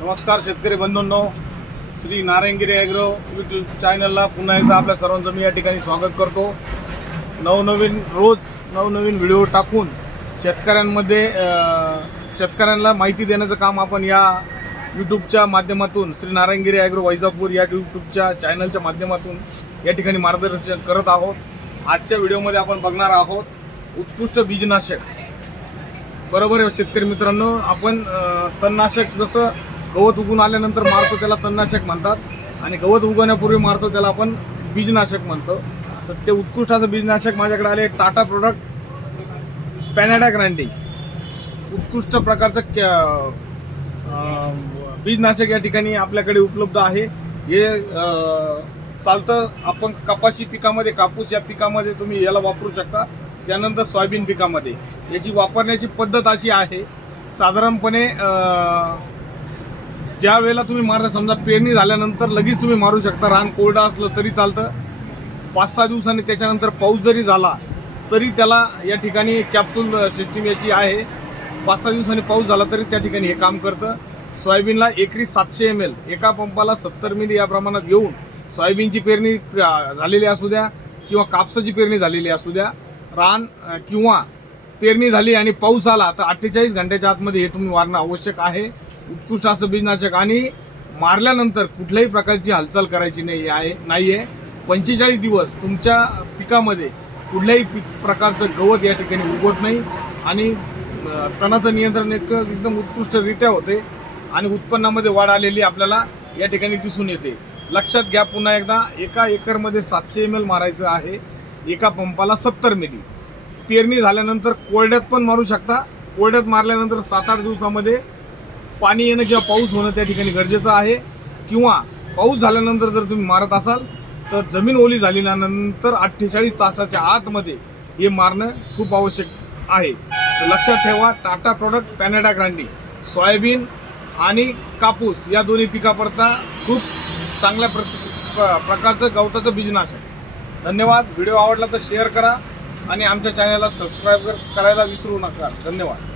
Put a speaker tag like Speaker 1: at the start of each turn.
Speaker 1: नमस्कार शेतकरी बंधूंनो श्री नारायणगिरी ॲग्रो यूट्यूब चॅनलला पुन्हा एकदा आपल्या सर्वांचं मी या ठिकाणी स्वागत करतो. नवनवीन रोज नवनवीन व्हिडिओ टाकून शेतकऱ्यांमध्ये शेतकऱ्यांना माहिती देण्याचं काम आपण या यूट्यूबच्या माध्यमातून श्री नारायणगिरी ॲग्रो वैजापूर या यूट्यूबच्या चॅनलच्या माध्यमातून या ठिकाणी मार्गदर्शन करत आहोत. आजच्या व्हिडिओमध्ये आपण बघणार आहोत उत्कृष्ट बीजनाशक. बरोबर आहे शेतकरी मित्रांनो आपण तणनाशक जसं गवत उगून आल्यानंतर मारतो त्याला तणनाशक म्हणतात. आणि गवत उगवण्यापूर्वी मारतो त्याला आपण बीजनाशक म्हणतो. तर ते उत्कृष्ट असं बीजनाशक माझ्याकडे आले टाटा प्रोडक्ट पॅनाडा ग्रँडी उत्कृष्ट प्रकारचं कॅ बीजनाशक या ठिकाणी आपल्याकडे उपलब्ध आहे. हे चालतं. आपण कपाशी पिकामध्ये कापूस या पिकामध्ये तुम्ही याला वापरू शकता. त्यानंतर सोयाबीन पिकामध्ये. याची वापरण्याची पद्धत अशी आहे. साधारणपणे ज्या वेळेला तुम्ही मारता समजा पेरणी झाल्यानंतर लगेच तुम्ही मारू शकता. रान कोरडं असलं तरी चालतं. पाच सहा दिवसांनी त्याच्यानंतर पाऊस जरी झाला तरी त्याला या ठिकाणी कॅप्सूल सिस्टीम याची आहे. पाच सहा दिवसांनी पाऊस झाला तरी त्या ठिकाणी हे काम करतं. सोयाबीनला एकरी सातशे एम एल एका पंपाला सत्तर मिली या प्रमाणात घेऊन सोयाबीनची पेरणी झालेली असू द्या किंवा कापसाची पेरणी झालेली असू द्या. रान किंवा पेरणी झाली आणि पाऊस आला तर अठ्ठेचाळीस घंट्याच्या आतमध्ये हे तुम्ही मारणं आवश्यक आहे. उत्कृष्ट असं बीजनाशक आणि मारल्यानंतर कुठल्याही प्रकारची हालचाल करायची नाही आहे नाही आहे पंचेचाळीस दिवस तुमच्या पिकामध्ये कुठल्याही पीक प्रकारचं गवत या ठिकाणी उगवत नाही. आणि तणाचं नियंत्रण एक एकदम उत्कृष्टरित्या होते. आणि उत्पन्नामध्ये वाढ आलेली आपल्याला या ठिकाणी दिसून येते. लक्षात घ्या पुन्हा एकदा एका एकरमध्ये सातशे एम एल मारायचं आहे. एका पंपाला सत्तर मिली. पेरणी झाल्यानंतर कोरड्यात पण मारू शकता. कोरड्यात मारल्यानंतर सात आठ दिवसामध्ये पाणी येणं किंवा पाऊस होणं त्या ठिकाणी गरजेचं आहे. किंवा पाऊस झाल्यानंतर जर तुम्ही मारत असाल तर जमीन ओली झाल्यानंतर अठ्ठेचाळीस तासाच्या आतमध्ये हे मारणं खूप आवश्यक आहे. तर लक्षात ठेवा टाटा प्रॉडक्ट पॅनेडा ग्रांडी सोयाबीन आणि कापूस या दोन्ही पिकाकरता खूप चांगल्या प्र प्रकारचं गवताचं बीजनाशक. धन्यवाद. व्हिडिओ आवडला तर शेअर करा आणि आमच्या चॅनलला सबस्क्राईब करायला विसरू नका. धन्यवाद.